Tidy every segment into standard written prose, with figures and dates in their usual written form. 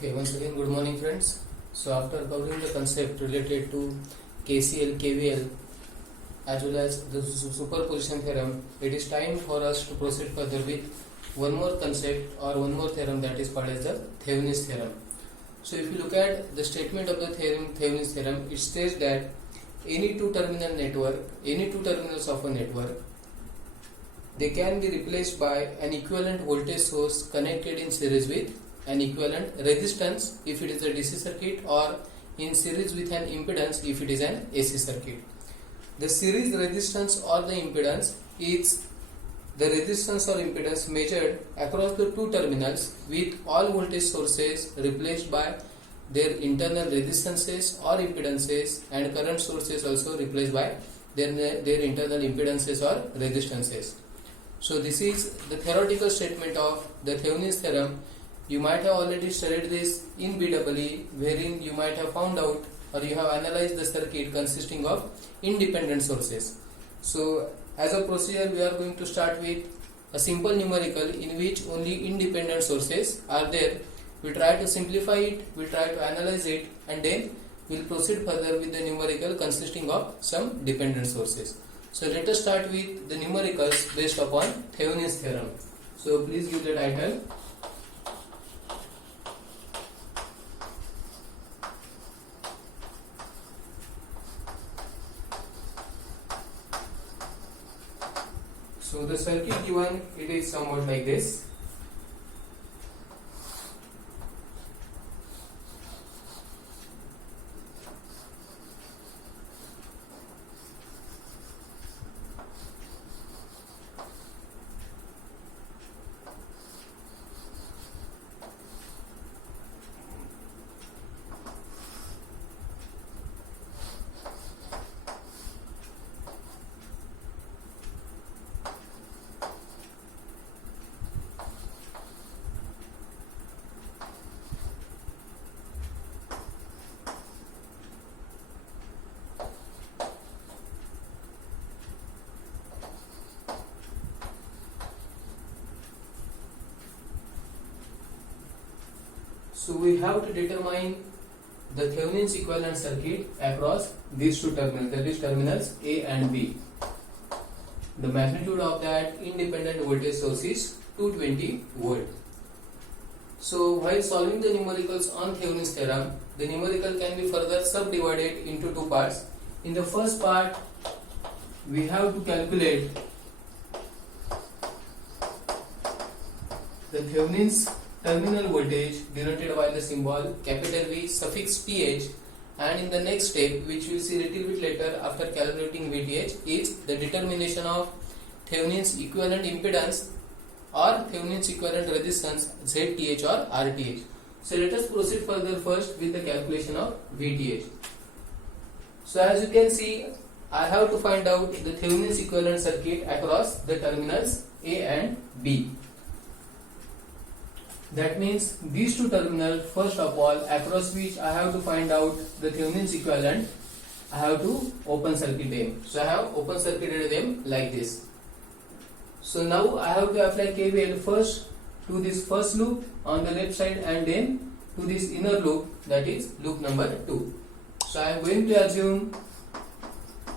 Okay, once again, good morning, friends. So, after covering the concept related to KCL, KVL, as well as the superposition theorem, it is time for us to proceed further with one more concept or one more theorem, that is called as the Thevenin's theorem. So, if you look at the statement of the Thevenin's theorem, it states that any two terminals of a network, they can be replaced by an equivalent voltage source connected in series with an equivalent resistance if it is a DC circuit, or in series with an impedance if it is an AC circuit. The series resistance or the impedance is the resistance or impedance measured across the two terminals with all voltage sources replaced by their internal resistances or impedances, and current sources also replaced by their internal impedances or resistances. So this is the theoretical statement of the Thevenin's theorem. You might have already studied this in BEE, wherein you might have found out or you have analyzed the circuit consisting of independent sources. So as a procedure, we are going to start with a simple numerical in which only independent sources are there. We try to simplify it, we try to analyze it, and then we will proceed further with the numerical consisting of some dependent sources. So let us start with the numericals based upon Thevenin's theorem. So please give the title. So the circuit given, it is somewhat like this. So we have to determine the Thevenin's equivalent circuit across these two terminals, that is terminals A and B. The magnitude of that independent voltage source is 220 volt. So while solving the numericals on Thevenin's theorem, the numerical can be further subdivided into two parts. In the first part, we have to calculate the Thevenin's terminal voltage denoted by the symbol capital V suffix TH, and in the next step, which we will see little bit later after calculating VTH, is the determination of Thevenin's equivalent impedance or Thevenin's equivalent resistance ZTH or RTH. So let us proceed further first with the calculation of VTH. So as you can see, I have to find out the Thevenin's equivalent circuit across the terminals A and B. That means these two terminals, first of all, across which I have to find out the Thevenin's equivalent, I have to open circuit them. So I have open circuited them like this. So now I have to apply KVL first to this first loop on the left side, and then to this inner loop, that is loop number 2. So I am going to assume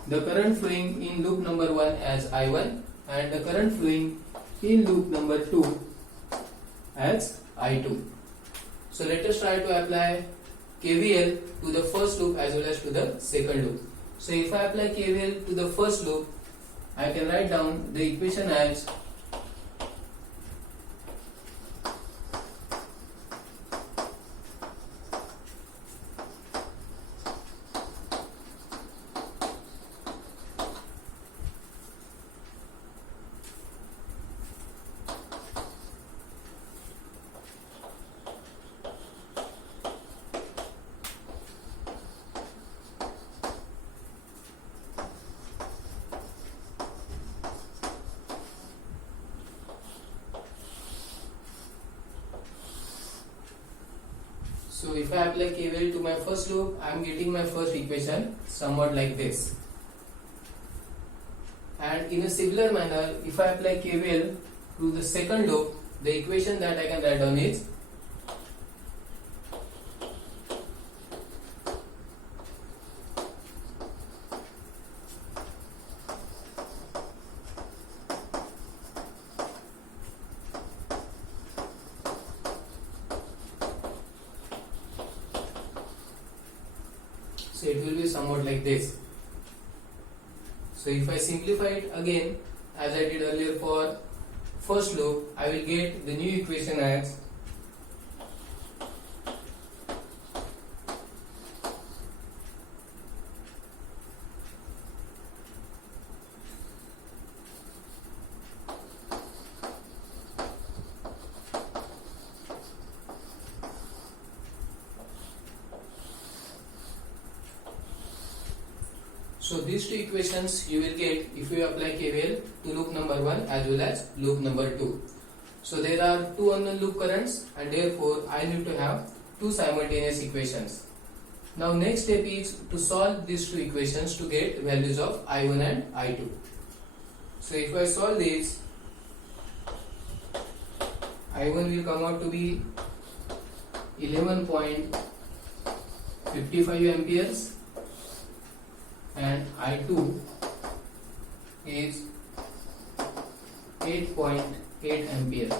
the current flowing in loop number 1 as I1 and the current flowing in loop number 2 as I2. So let us try to apply KVL to the first loop as well as to the second loop. So if I apply KVL to the first loop, I can write down the equation as So if I apply KVL to my first loop, I am getting my first equation somewhat like this. And in a similar manner, if I apply KVL to the second loop, the equation that I can write down is come out like this. So if I simplify it again as I did earlier for first loop, I will get the new equation as so these two equations you will get if you apply KVL to loop number 1 as well as loop number 2. So there are two unknown loop currents and therefore I need to have two simultaneous equations. Now next step is to solve these two equations to get values of I1 and I2. So if I solve this, I1 will come out to be 11.55 amperes and I2 is 8.8 ampere.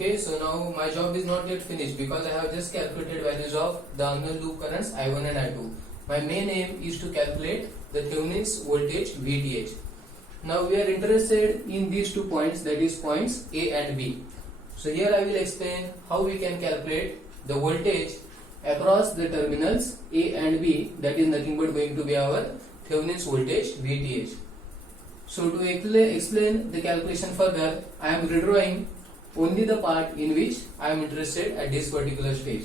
Okay, so now my job is not yet finished because I have just calculated values of the unknown loop currents I1 and I2. My main aim is to calculate the Thevenin's voltage VTH. Now we are interested in these 2 points, that is points A and B. So here I will explain how we can calculate the voltage across the terminals A and B, that is nothing but going to be our Thevenin's voltage VTH. So to explain the calculation further, I am redrawing only the part in which I am interested at this particular stage.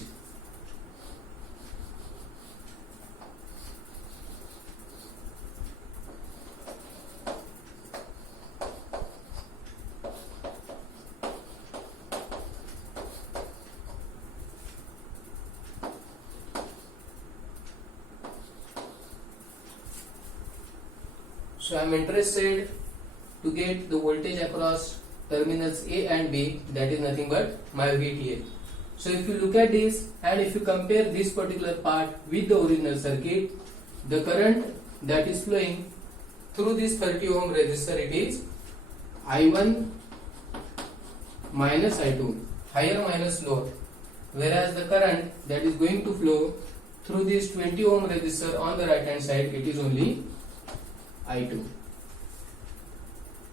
So I am interested to get the voltage across terminals A and B, that is nothing but my VTH. So if you look at this and if you compare this particular part with the original circuit, the current that is flowing through this 30 ohm resistor, it is I1 minus I2, higher minus lower, whereas the current that is going to flow through this 20 ohm resistor on the right hand side, it is only I2.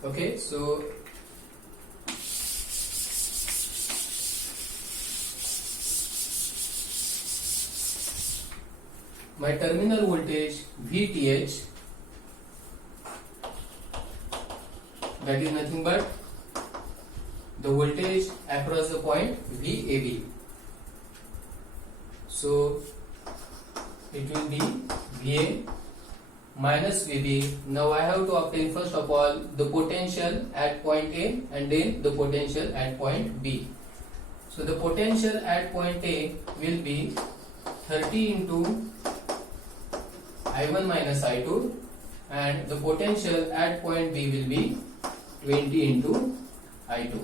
Okay, so my terminal voltage VTH, that is nothing but the voltage across the point VAB. So it will be VA minus VB. Now I have to obtain first of all the potential at point A and then the potential at point B. So the potential at point A will be 30 into I1 minus I2 and the potential at point B will be 20 into I2.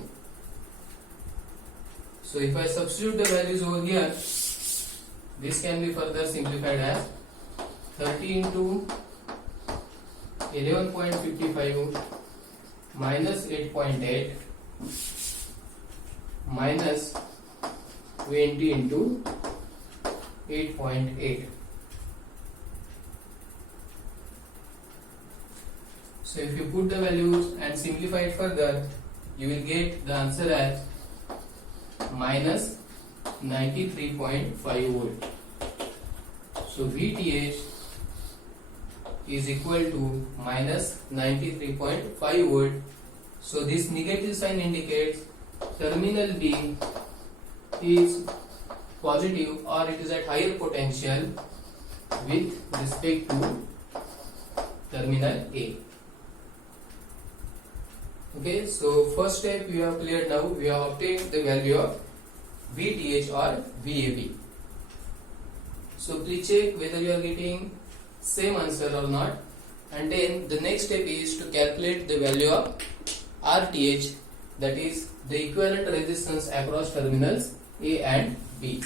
So if I substitute the values over here, this can be further simplified as 30 into 11.55 minus 8.8 minus 20 into 8.8. So if you put the values and simplify it further, you will get the answer as minus 93.5 volt. So VTH is equal to minus 93.5 volt. So this negative sign indicates terminal B is positive or it is at higher potential with respect to terminal A. Okay, so first step we have cleared now. We have obtained the value of VTH or VAB. So please check whether you are getting same answer or not, and then the next step is to calculate the value of RTH, that is the equivalent resistance across terminals A and B.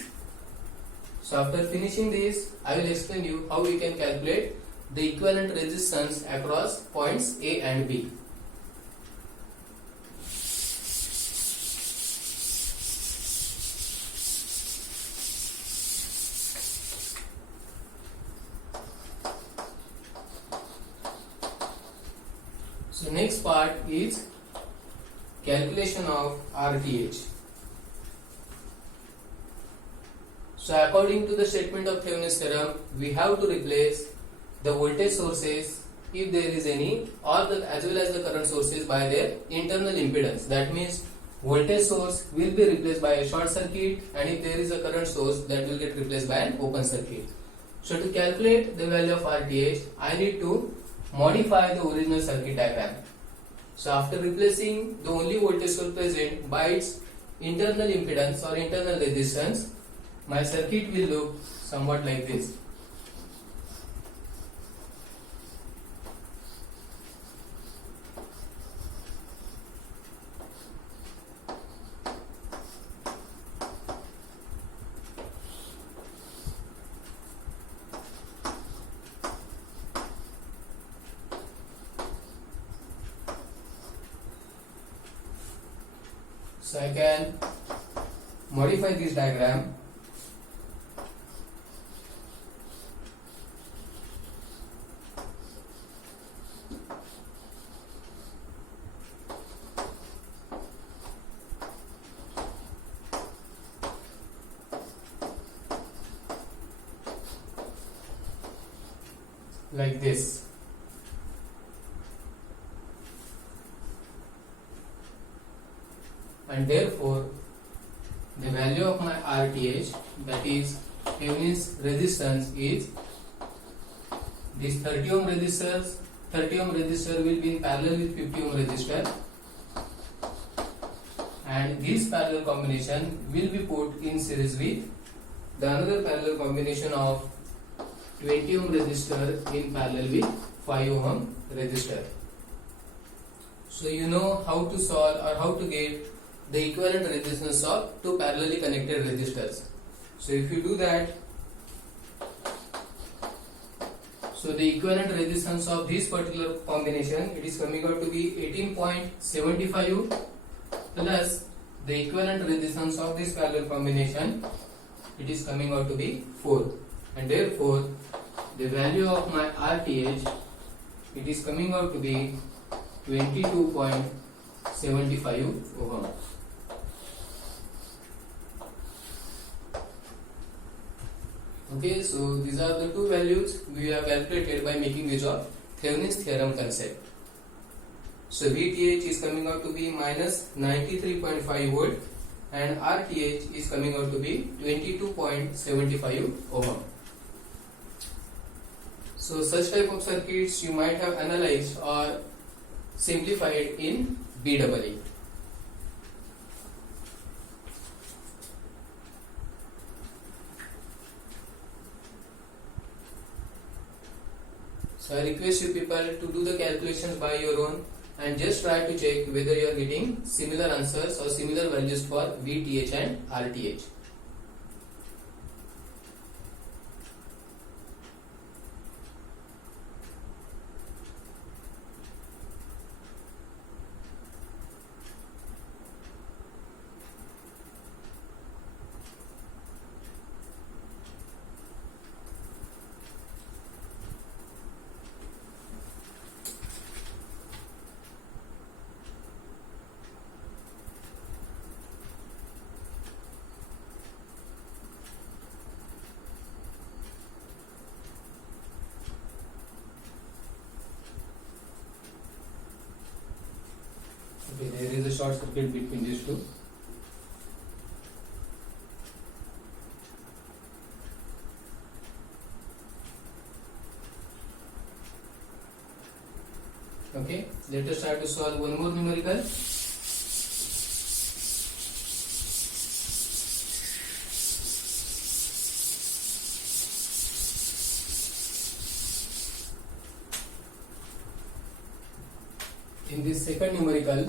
So after finishing this, I will explain you how we can calculate the equivalent resistance across points A and B. So next part is calculation of RTH. So according to the statement of Thevenin's theorem, we have to replace the voltage sources, if there is any, or as well as the current sources, by their internal impedance. That means voltage source will be replaced by a short circuit, and if there is a current source, that will get replaced by an open circuit. So to calculate the value of RTH, I need to modify the original circuit diagram. So after replacing the only voltage source present by its internal impedance or internal resistance, my circuit will look somewhat like this. So I can modify this diagram like this. And therefore the value of my RTH, that is Thevenin's resistance, is this 30 ohm resistors. 30 ohm resistor will be in parallel with 50 ohm resistor, and this parallel combination will be put in series with the another parallel combination of 20 ohm resistor in parallel with 5 ohm resistor. So you know how to solve or how to get the equivalent resistance of two parallelly connected resistors. So if you do that, so the equivalent resistance of this particular combination, it is coming out to be 18.75 plus the equivalent resistance of this parallel combination, it is coming out to be 4, and therefore the value of my RTH, it is coming out to be 22.75 ohm. Okay, so these are the two values we have calculated by making use of Thevenin's theorem concept. So VTH is coming out to be minus 93.5 volt and RTH is coming out to be 22.75 ohm. So such type of circuits you might have analyzed or simplified in BEE. So I request you people to do the calculations by your own and just try to check whether you are getting similar answers or similar values for VTH and RTH. Okay, there is a short circuit between these two. Okay, let us try to solve one more numerical. In this second numerical,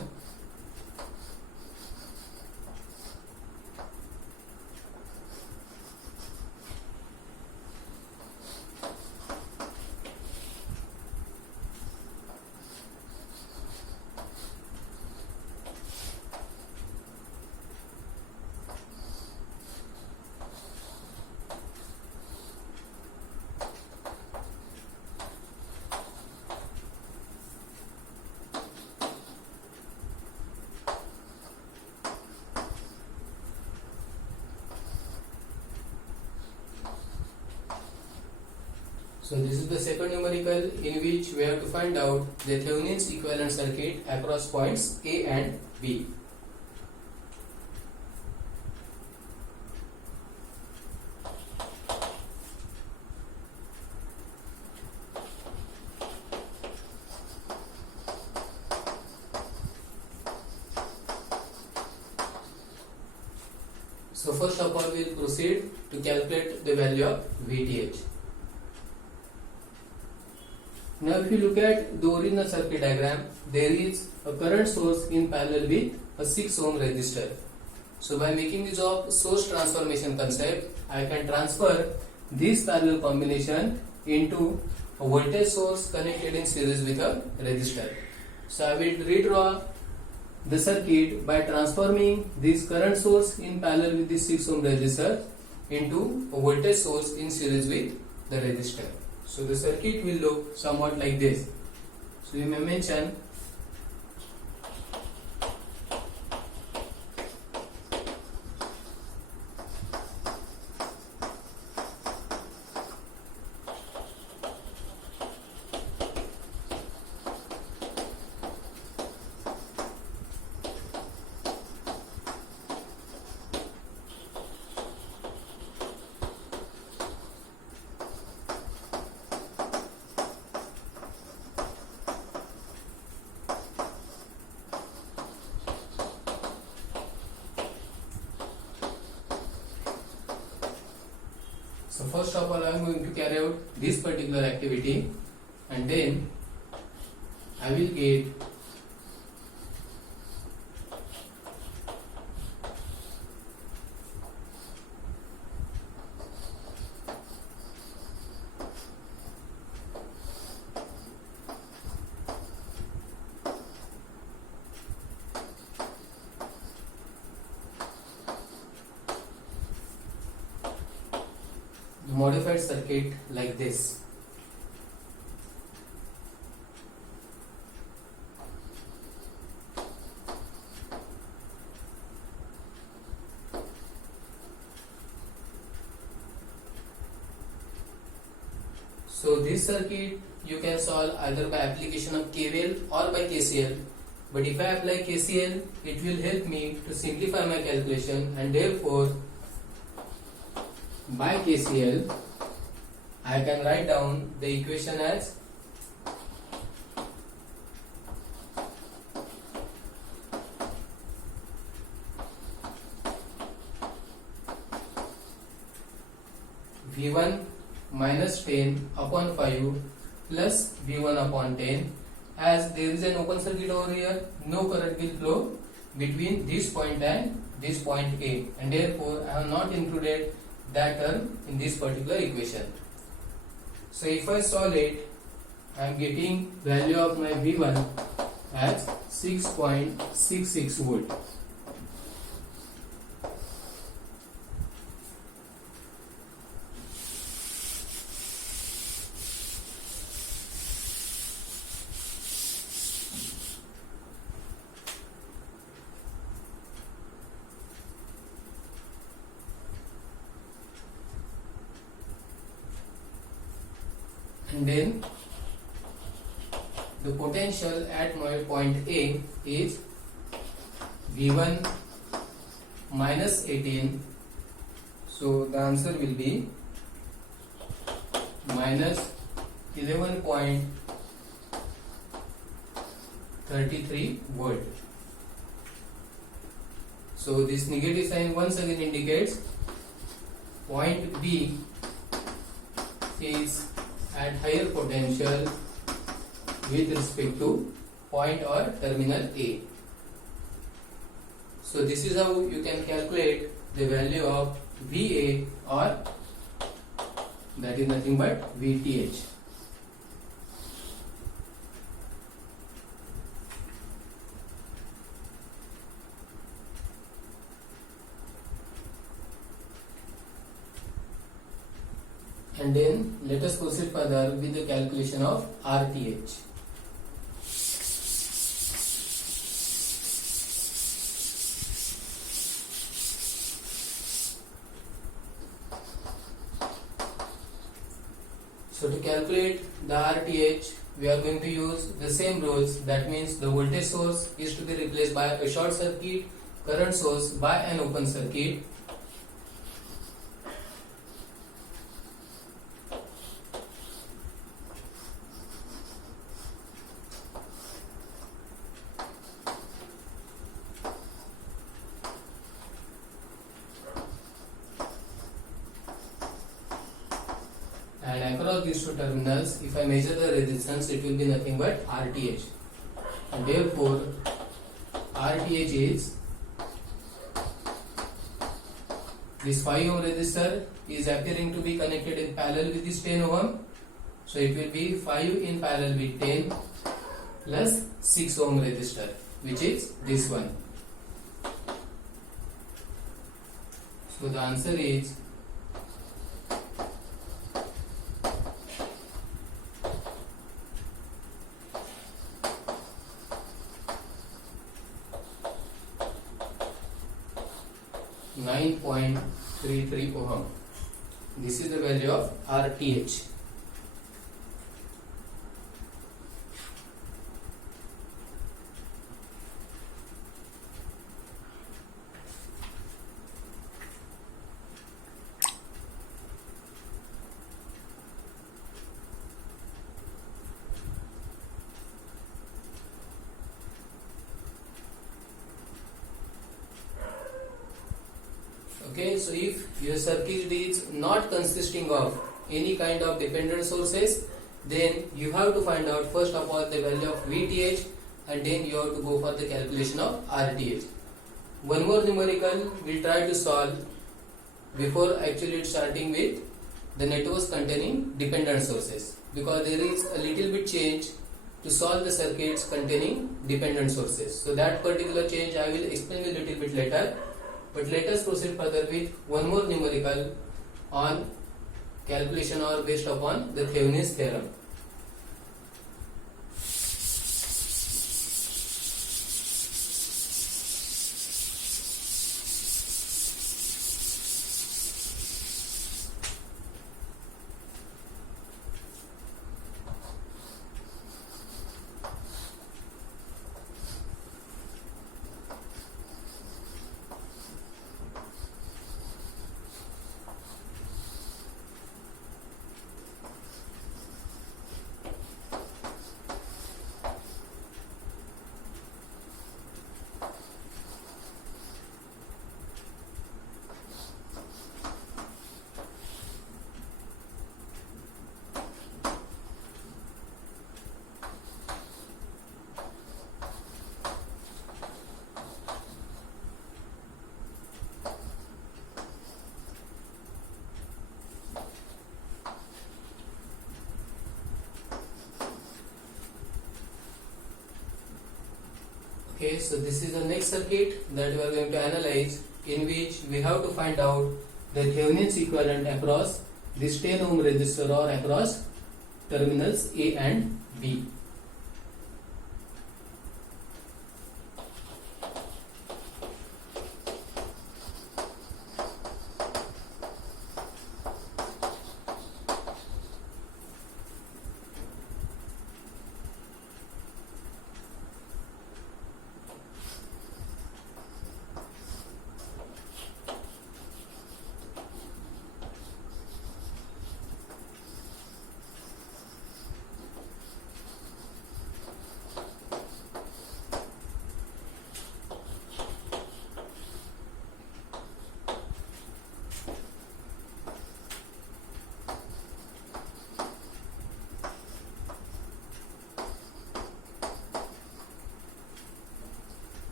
So this is the second numerical in which we have to find out the Thevenin's equivalent circuit across points A and B. So first of all we will proceed to calculate the value of VTH. Now if you look at the original circuit diagram, there is a current source in parallel with a 6 ohm resistor. So by making use of source transformation concept, I can transfer this parallel combination into a voltage source connected in series with a resistor. So I will redraw the circuit by transforming this current source in parallel with this 6 ohm resistor into a voltage source in series with the resistor. So the circuit will look somewhat like this. So you may mention So first of all I am going to carry out this particular activity and then I will get the modified circuit like this. So this circuit you can solve either by application of KVL or by KCL. But if I apply KCL, it will help me to simplify my calculation, and therefore by KCL I can write down the equation as V1 minus 10 upon 5 plus V1 upon 10. As there is an open circuit over here, no current will flow between this point and this point A, and therefore I have not included that term in this particular equation. So if I solve it, I am getting value of my V1 as 6.66 volt. And then the potential at my point A is V1 minus 18. So the answer will be minus 11.33 volt. So this negative sign once again indicates point B is at higher potential with respect to point or terminal A. So this is how you can calculate the value of VA, or that is nothing but VTH. And then let us proceed further with the calculation of RTH. So to calculate the RTH, we are going to use the same rules. That means the voltage source is to be replaced by a short circuit, current source by an open circuit. And across these two terminals, if I measure the resistance, it will be nothing but RTH. And therefore, RTH is this 5 ohm resistor is appearing to be connected in parallel with this 10 ohm. So it will be 5 in parallel with 10 plus 6 ohm resistor, which is this one. So the answer is 9.33 ohm. This is the value of RTH. Okay, so if your circuit is not consisting of any kind of dependent sources, then you have to find out first of all the value of VTH, and then you have to go for the calculation of RTH. One more numerical we'll try to solve before actually starting with the networks containing dependent sources, because there is a little bit change to solve the circuits containing dependent sources. So that particular change I will explain a little bit later. But let us proceed further with one more numerical on calculation or based upon the Thevenin's theorem. Okay, so this is the next circuit that we are going to analyze, in which we have to find out the Thevenin's equivalent across this 10 ohm resistor or across terminals A and B.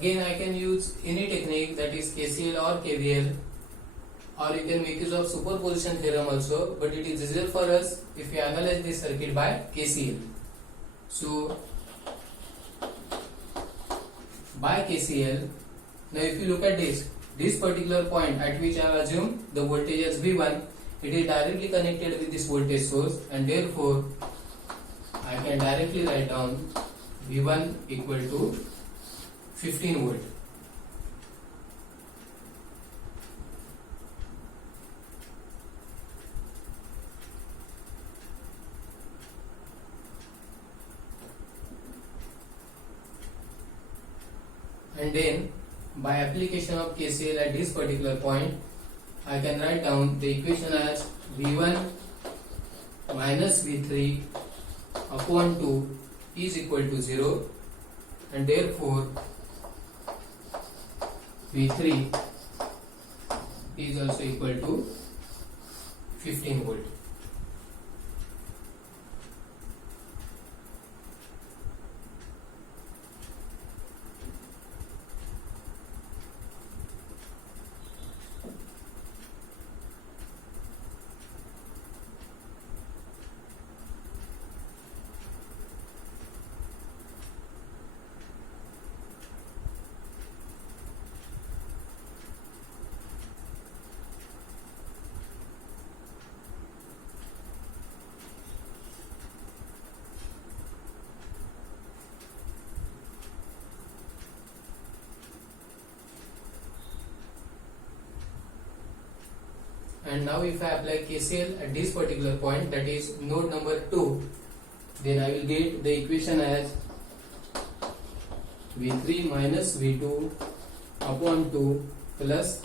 again I can use any technique, that is KCL or KVL, or you can make use of superposition theorem also, but it is easier for us if we analyze this circuit by KCL. So by KCL, now if you look at this particular point at which I have assumed the voltage as V1, it is directly connected with this voltage source, and therefore I can directly write down V1 equal to 15 volt. And then by application of KCL at this particular point, I can write down the equation as V1 minus V3 upon 2 is equal to 0, and therefore V3 is also equal to 15 volt. And now if I apply KCL at this particular point, that is node number 2, then I will get the equation as V3 minus V2 upon 2 plus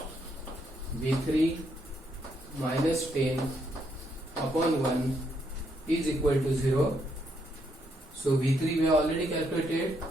V3 minus 10 upon 1 is equal to 0. So V3 we have already calculated.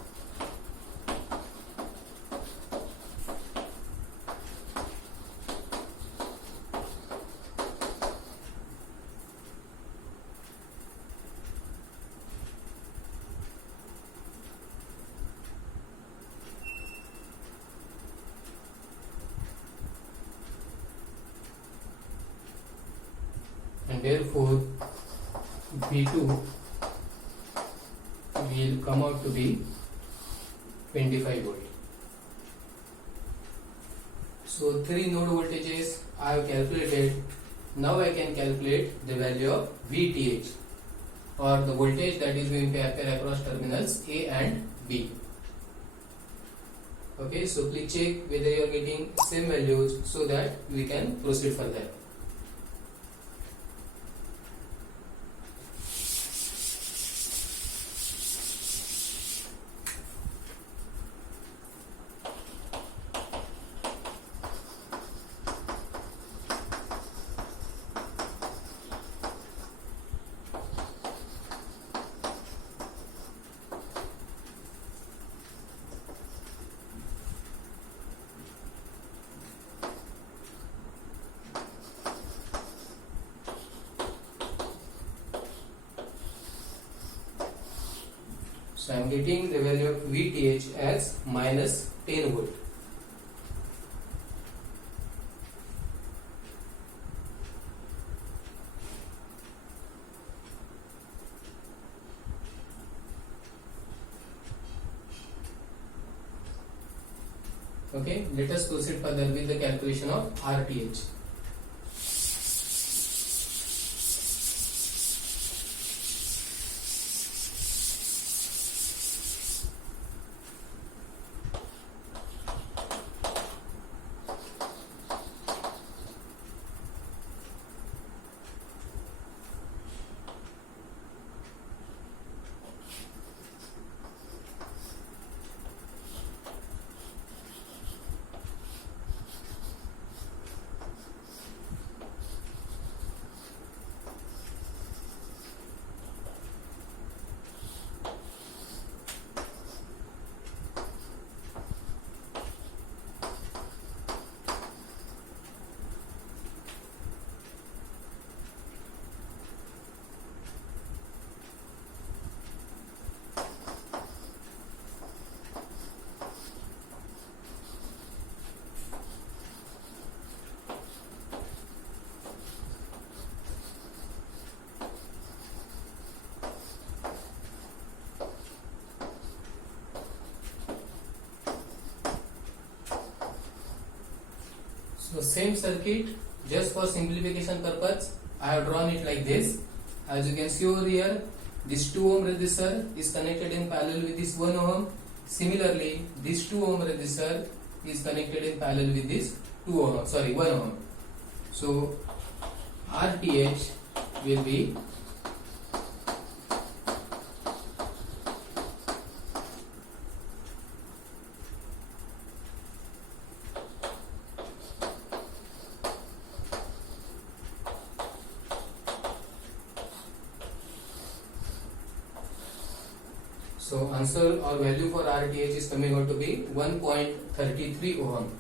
And therefore V2 will come out to be 25 volt. So 3 node voltages I have calculated. Now I can calculate the value of VTH, or the voltage that is going to appear across terminals A and B. Okay, so please check whether you are getting same values so that we can proceed further. So I am getting the value of VTH as minus 10 volt. Okay, let us proceed further with the calculation of RTH. So same circuit, just for simplification purpose, I have drawn it like this. As you can see over here, this 2 ohm resistor is connected in parallel with this 1 ohm. Similarly, this 2 ohm resistor is connected in parallel with this 1 ohm. So RTH will be so answer or value for RTH is coming out to be 1.33 ohm.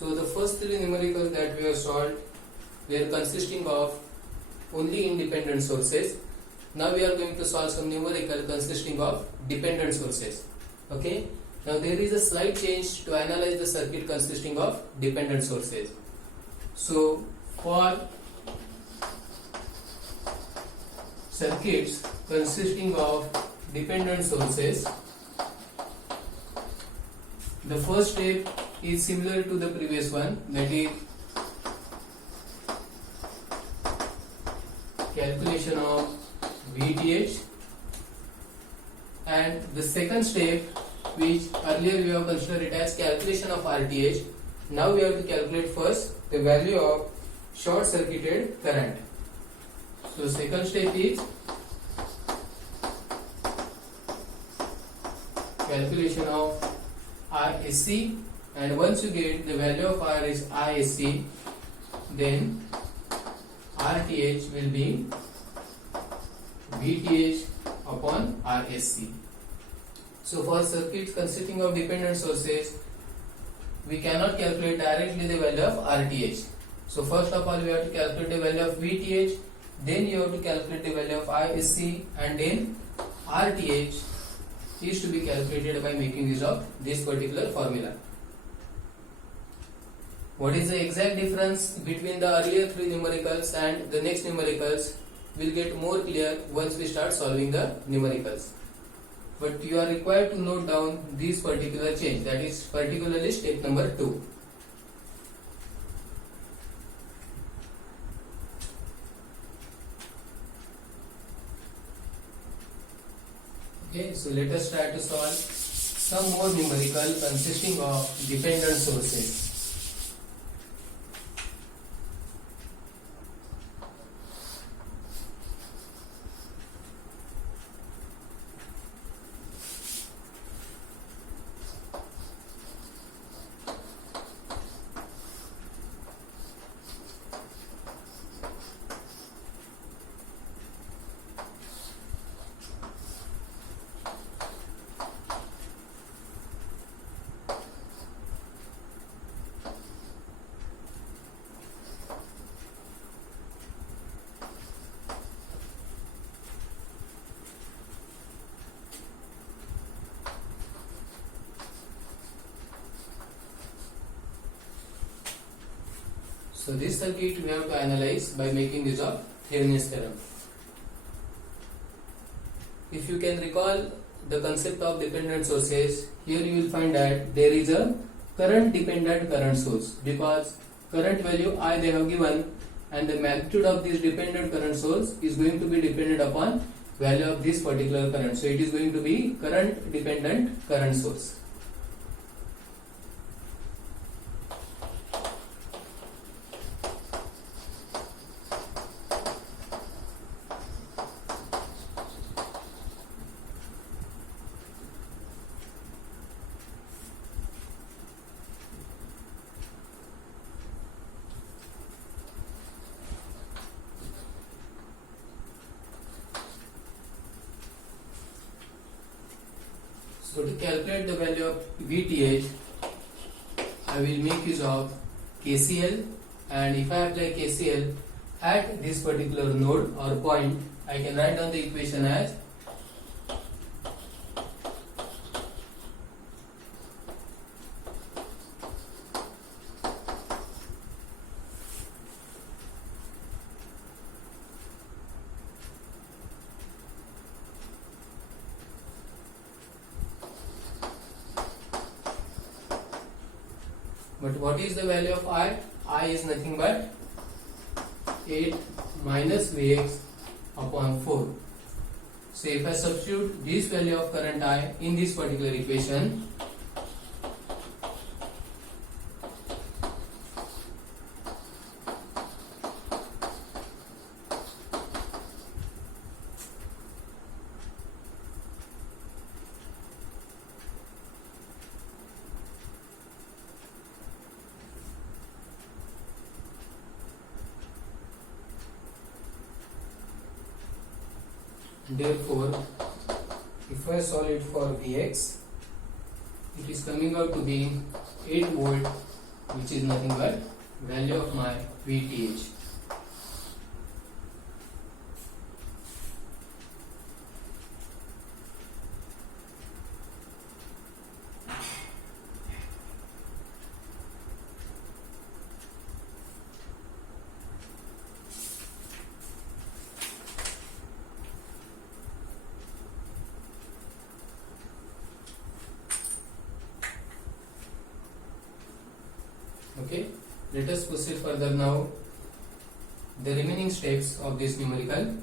So the first three numericals that we have solved were consisting of only independent sources. Now we are going to solve some numerical consisting of dependent sources. Okay. Now there is a slight change to analyze the circuit consisting of dependent sources. So for circuits consisting of dependent sources, the first step is similar to the previous one, that is calculation of VTH, and the second step, which earlier we have considered it as calculation of RTH, now we have to calculate first the value of short circuited current. So second step is calculation of RSC, and once you get the value of RSC, then RTH will be VTH upon RSC. So for circuits consisting of dependent sources, we cannot calculate directly the value of RTH. So first of all we have to calculate the value of VTH, then you have to calculate the value of ISC, and then RTH is to be calculated by making use of this particular formula. What is the exact difference between the earlier three numericals and the next numericals will get more clear once we start solving the numericals. But you are required to note down this particular change, that is particularly step number 2. Okay, so let us try to solve some more numerical consisting of dependent sources. So this circuit we have to analyze by making use of Thevenin's theorem. If you can recall the concept of dependent sources, here you will find that there is a current dependent current source, because current value I they have given, and the magnitude of this dependent current source is going to be dependent upon value of this particular current. So it is going to be current dependent current source. So to calculate the value of VTH, I will make use of KCL, and if I apply KCL at this particular node or point, I can write down the equation as but what is the value of I? I is nothing but 8 minus Vx upon 4. So if I substitute this value of current I in this particular equation, therefore if I solve it for Vx, it is coming out to be 8 volt, which is nothing but value of my VTH. Okay, let us proceed further now. The remaining steps of this numerical.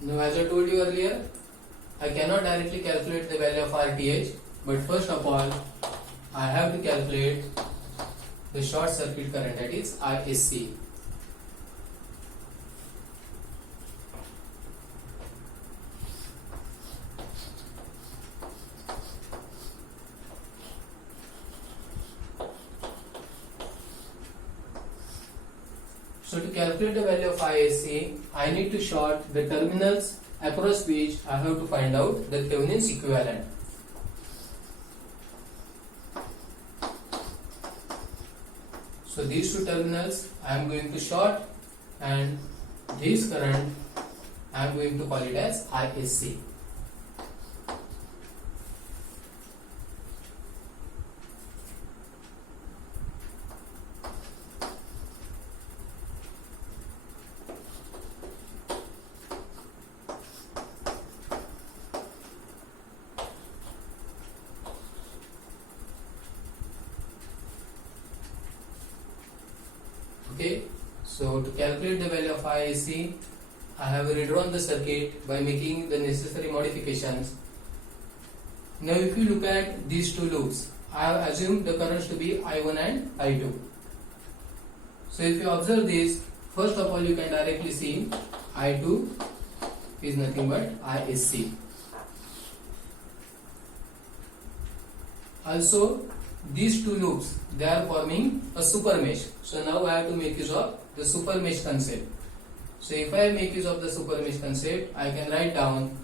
Now, as I told you earlier, I cannot directly calculate the value of RTH, but first of all, I have to calculate the short circuit current, that is ISC. So to calculate the value of ISC, I need to short the terminals across which I have to find out the Thevenin's equivalent. So these two terminals I am going to short, and this current I am going to call it as ISC. Okay, so to calculate the value of ISC, I have redrawn the circuit by making the necessary modifications. Now if you look at these two loops, I have assumed the currents to be I1 and I2. So if you observe this, first of all you can directly see I2 is nothing but ISC. Also, these two loops, they are forming a super mesh. So now I have to make use of the super mesh concept. So if I make use of the super mesh concept, I can write down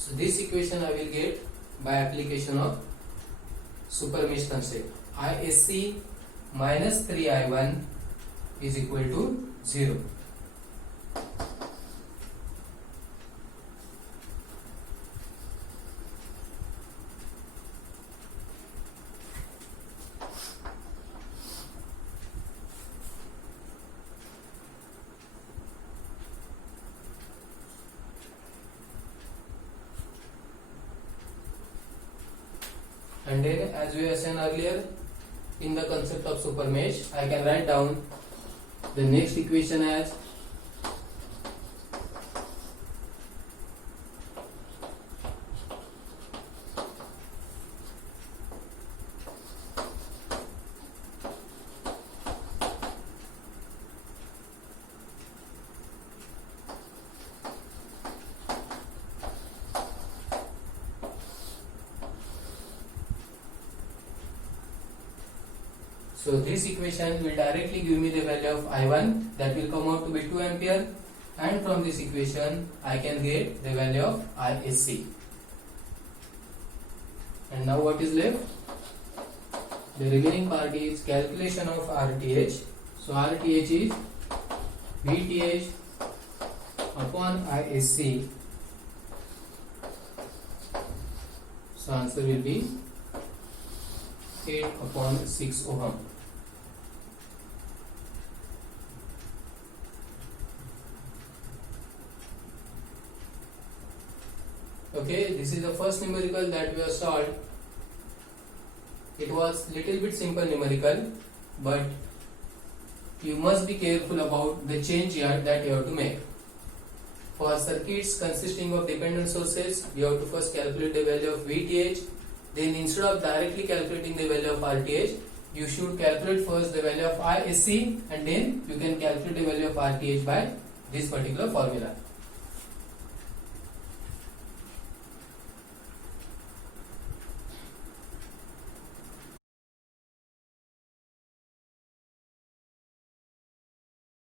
So this equation I will get by application of super mesh concept. ISC minus 3I1 is equal to 0. and then as we have seen earlier in the concept of super mesh, I can write down the next equation as so this equation will directly give me the value of I1, that will come out to be 2 ampere, and from this equation I can get the value of ISC. And now what is left? The remaining part is calculation of RTH. So RTH is VTH upon ISC. So answer will be 8 upon 6 ohm. Okay, this is the first numerical that we have solved. It was little bit simple numerical, but you must be careful about the change here that you have to make. For circuits consisting of dependent sources, you have to first calculate the value of VTH. Then instead of directly calculating the value of RTH, you should calculate first the value of ISC, and then you can calculate the value of RTH by this particular formula.